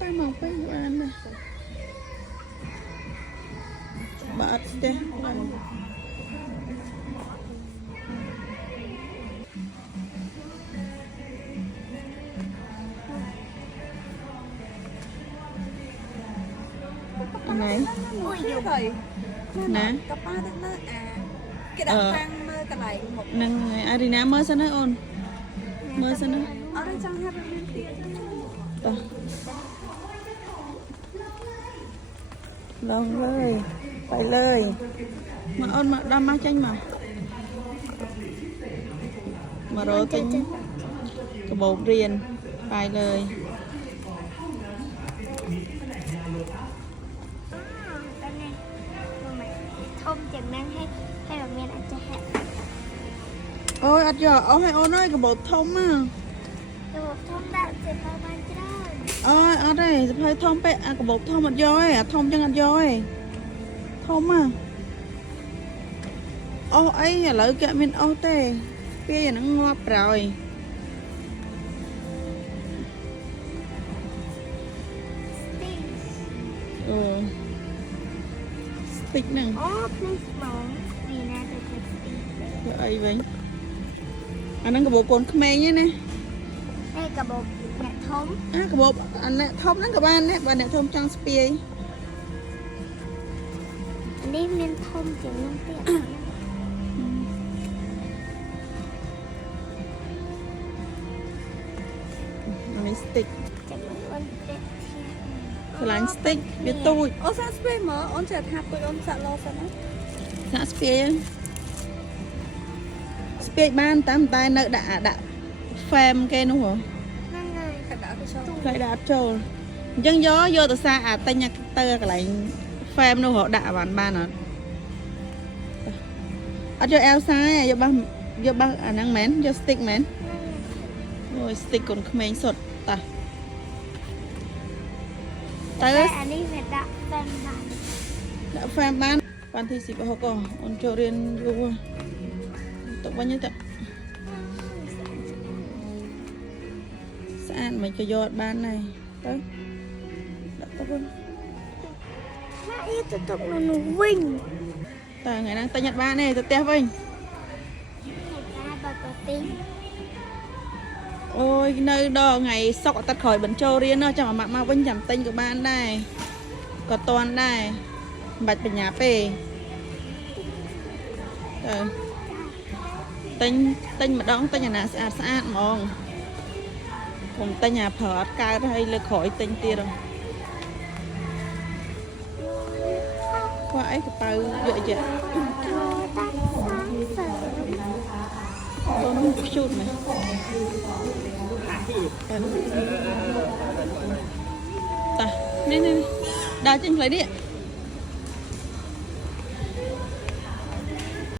តែមកពេញបានណាបាត់ទេបានណៃអូយយកហើយណាកប៉ាទៅណាគេដាក់ខាងមើលកន្លែងមុខនឹងហើយអារីណាមើលសិនណាអូនមើលសិនណាអត់ចង់ហាត់រៀនទៀតតោះឡងเลยไปเลยមកអូនមកដល់មកចេញមករកទិញកបោបរៀនไปเลยធំជាងហ្នឹងให้แบบមានអាចហែអូយអត់យកអូឲ្យអូនអើយកបោបធំណាទៅធំដាក់ជាបានច្រើនអូយអត់ទេសភៅធំពេកអាកបោបធំអត់យកទេអាធំចឹងអត់យកទេធំណាអូអីឥឡូវគេមានអូទេពេលអាហ្នឹងងាប់ប្រហើយអូស្ទីកហ្នឹង អូ please បងនេះណាទៅស្ទីកយកអីវិញអាហ្នឹងកបោបកូនក្មេងទេណាហើយកាបូបអ្នកធំអាកបោបអាអ្នកធំហ្នឹងក៏បានដែរបើអ្នកធំចង់ស្ពាយនេះមានធំជាងហ្នឹងទៀតនេះស្ទីកចាំអូនទេឆ្លាញ់ស្ទីកវាទូចអូសាស្ពេមើអូនចេះហាត់ទៅអូនសាក់លោសិនណាសាក់ស្ពាយស្ពាយបានតាមតែនៅដាក់ហ្វេមគេនោះហ៎ហ្នឹងហើយកាត់ដាក់ទៅចូលខ្លាយដាក់ចូលអញ្ចឹងយកទៅសាអាទិញទៅកន្លែងហ្វេមនោះហ៎ដាក់បានអត់អត់យកអែលសាយយកបាសអាហ្នឹងមែនយកស្ទីកមែនអូយស្ទីកកូនក្មេងសុទ្ធតោះទៅអានេះវាដាក់តាមបានដាក់ហ្វេមបានទី16ក៏អូនចូលរៀនយូរទៅវិញទៅស្អាតមិនក៏យកបានដែរទៅដាក់ទៅវិញណាអីទៅទុកនៅនោះវិញតើថ្ងៃហ្នឹងតែញ៉ាត់បានទេទៅផ្ទះវិញតែបើទៅទីអូយនៅដល់ថ្ងៃសុកអាទិត្យក្រោយបញ្ចូលរៀនចាំអាម៉ាក់មកវិញចាំទិញក៏បានដែរក៏តាន់ដែរមិនបាច់បញ្ញាពេទិញម្ដងទិញអាណាស្អាតហ្មងកុំទិញអាប្រើអត់កើតហើយលើក្រោយទិញទៀតគាត់អីកប៉ៅយកយកអូនខ្ជូតមែនតានេះដើរចេញផ្លូវនេះ